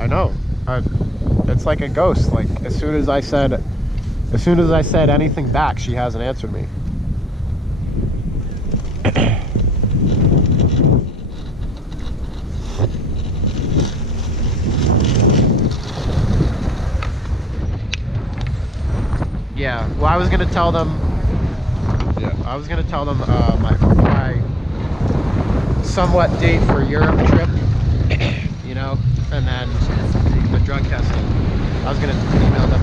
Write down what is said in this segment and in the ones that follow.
I know. It's like a ghost. Like as soon as I said anything back, she hasn't answered me. Yeah. Well, I was gonna tell them. Yeah. I was gonna tell them my somewhat date for Europe trip. You know, and then the drug testing. I was gonna email them.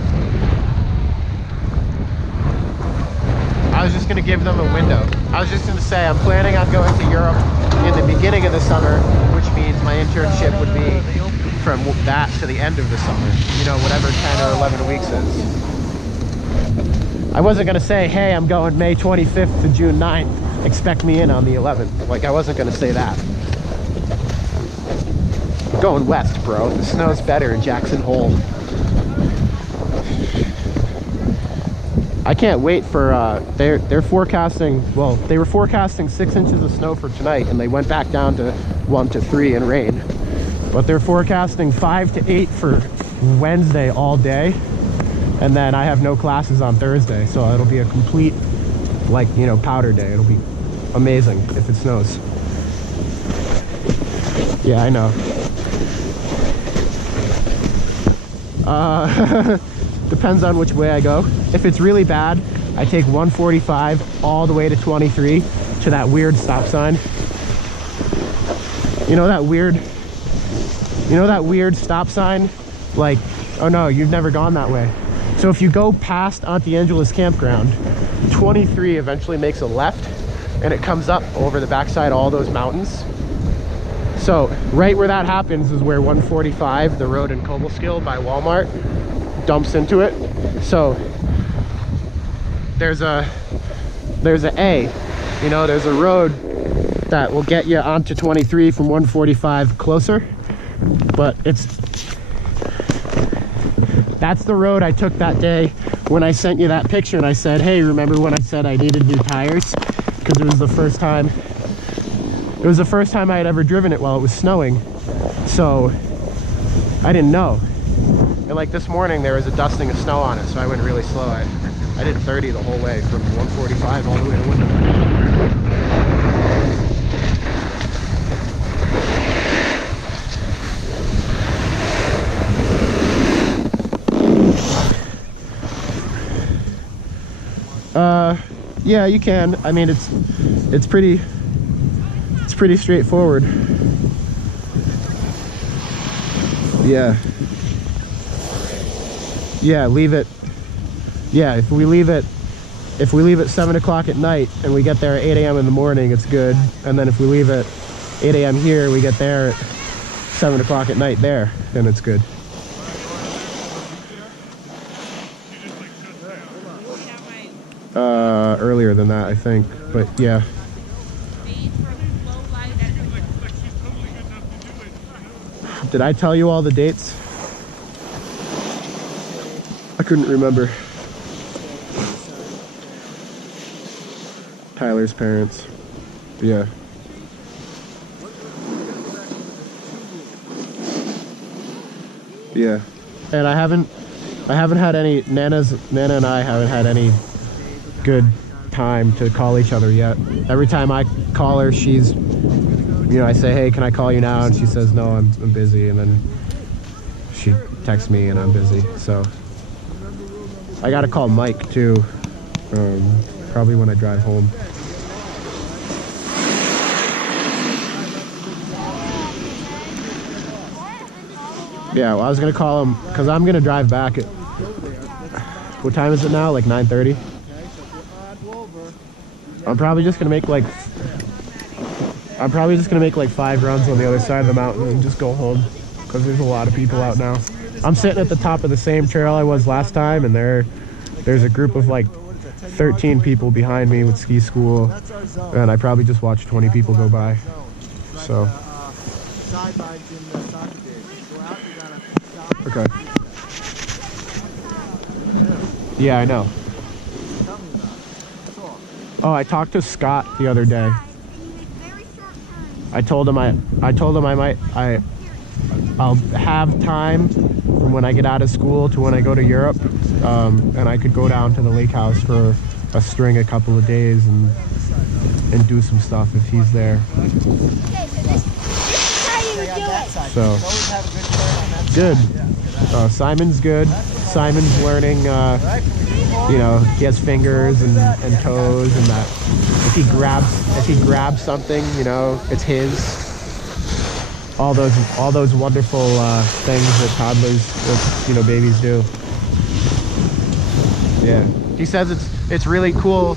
I was just gonna give them a window. I was just gonna say I'm planning on going to Europe in the beginning of the summer, which means my internship would be from that to the end of the summer. You know, whatever 10 or 11 weeks is. I wasn't gonna say, hey, I'm going May 25th to June 9th. Expect me in on the 11th. Like, I wasn't gonna say that. I'm going west, bro. The snow's better in Jackson Hole. I can't wait for, they're forecasting, well, they were forecasting 6 inches of snow for tonight, and they went back down to 1 to 3 in rain. But they're forecasting 5 to 8 for Wednesday all day. And then I have no classes on Thursday, so it'll be a complete, like, you know, powder day. It'll be amazing if it snows. Yeah, I know. Depends on which way I go. If it's really bad, I take 145 all the way to 23 to that weird stop sign. You know that weird stop sign? Like, oh no, you've never gone that way. So if you go past Auntie Angela's campground, 23 eventually makes a left and it comes up over the backside of all those mountains. So right where that happens is where 145, the road in Cobleskill by Walmart, dumps into it. So there's a you know, there's a road that will get you onto 23 from 145 closer, but that's the road I took that day when I sent you that picture and I said, hey, remember when I said I needed new tires? Because it was the first time I had ever driven it while it was snowing. So I didn't know. And like this morning there was a dusting of snow on it, so I went really slow. I did 30 the whole way from 145 all the way to Windham. Yeah, you can. I mean, it's pretty straightforward. Yeah, leave it. Yeah, if we leave at 7 o'clock at night and we get there at 8 a.m. in the morning, it's good. And then if we leave at 8 a.m. here, we get there at 7 o'clock at night there, then it's good. Earlier than that, I think, but yeah. Did I tell you all the dates? I couldn't remember. Tyler's parents. Yeah. Yeah. And I haven't had any, Nana and I haven't had any good time to call each other yet. Every time I call her, she's, you know, I say, hey, can I call you now? And she says, no, I'm busy. And then she texts me and I'm busy. So I gotta call Mike too, probably when I drive home. Yeah, well, I was gonna call him because I'm gonna drive back at, what time is it now? Like 9:30? I'm probably just gonna make like 5 runs on the other side of the mountain and just go home because there's a lot of people out now. I'm sitting at the top of the same trail I was last time, and there's a group of like 13 people behind me with ski school, and I probably just watched 20 people go by. So okay. Yeah, I know. Oh, I talked to Scott the other day. I told him I I'll have time from when I get out of school to when I go to Europe, and I could go down to the lake house for a couple of days and do some stuff if he's there. So good. Simon's good. Simon's learning. You know, he has fingers and toes, and that if he grabs something, you know, it's his. All those wonderful things that toddlers, you know, babies do. Yeah, he says it's really cool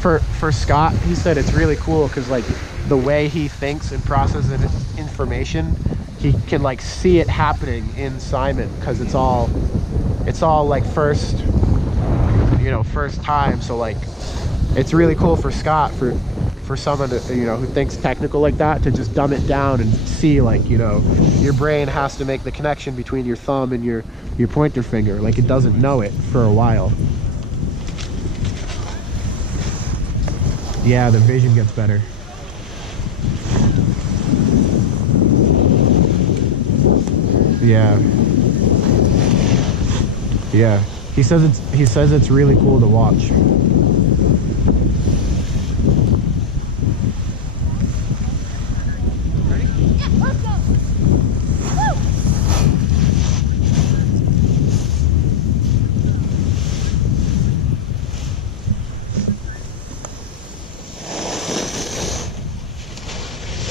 for Scott. He said it's really cool because like the way he thinks and processes information, he can like see it happening in Simon because it's all like first time. So like it's really cool for Scott for someone to, you know, who thinks technical like that, to just dumb it down and see, like, you know, your brain has to make the connection between your thumb and your pointer finger. Like, it doesn't know it for a while. Yeah, the vision gets better. Yeah. Yeah. He says it's really cool to watch.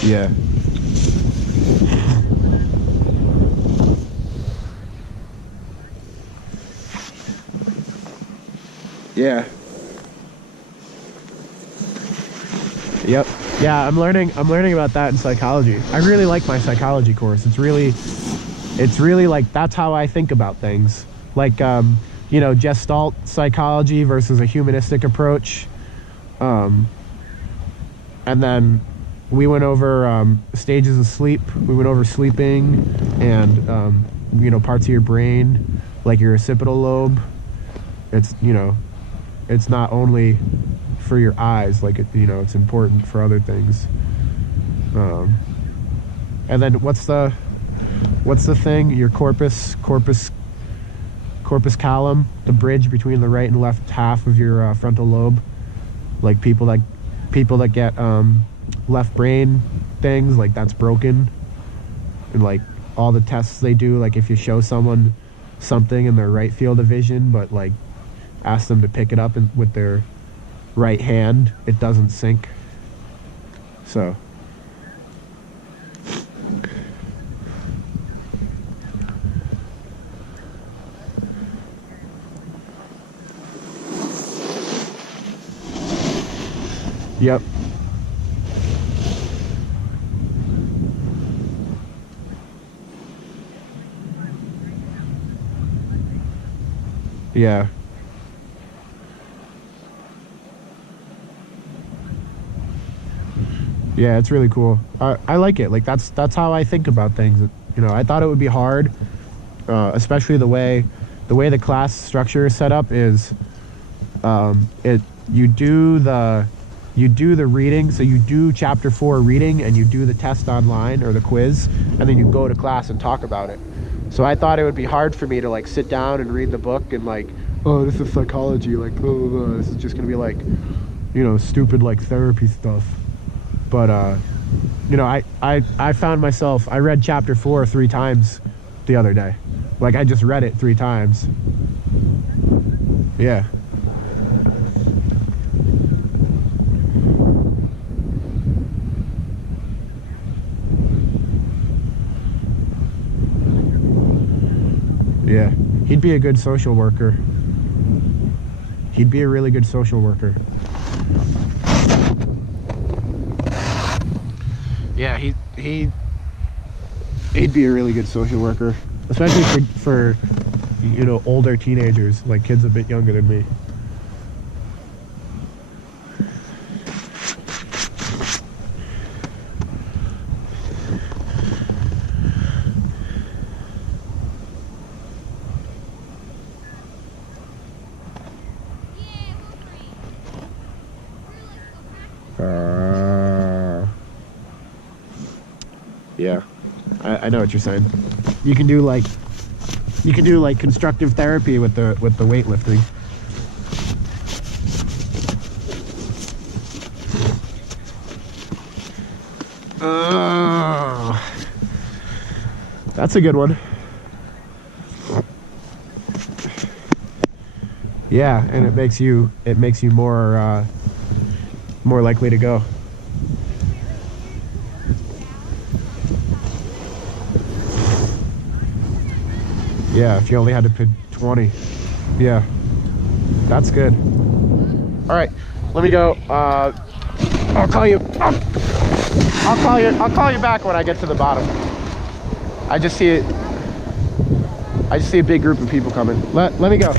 Yeah. Yeah. Yep. Yeah, I'm learning about that in psychology. I really like my psychology course. It's really like, that's how I think about things. Like, you know, Gestalt psychology versus a humanistic approach. And then we went over stages of sleep. We went over sleeping and, you know, parts of your brain, like your occipital lobe. It's, you know, it's not only for your eyes, like, you know, it's important for other things. And then what's the thing? Your corpus callum, the bridge between the right and left half of your frontal lobe. Like people that get left brain things, like, that's broken. And like all the tests they do, like if you show someone something in their right field of vision, but like ask them to pick it up with their right hand, it doesn't sync. So yep. Yeah. Yeah, it's really cool. I like it. Like, that's how I think about things. You know, I thought it would be hard, especially the way the class structure is set up is, you do the reading. So you do chapter 4 reading, and you do the test online or the quiz, and then you go to class and talk about it. So I thought it would be hard for me to like sit down and read the book and like, oh, this is psychology, like, blah, blah, blah. This is just gonna be like, you know, stupid like therapy stuff. But you know, I found myself, I read chapter 4 3 times the other day. Like, I just read it 3 times. Yeah. Yeah, he'd be a good social worker. He'd be a really good social worker. Yeah, he'd be a really good social worker, especially for you know, older teenagers, like kids a bit younger than me. Yeah, I know what you're saying. You can do like constructive therapy with the weightlifting. That's a good one. Yeah, and it makes you more more likely to go. Yeah, if you only had to put 20. Yeah, that's good. All right, let me go. I'll call you. I'll call you back when I get to the bottom. I just see a big group of people coming. Let me go.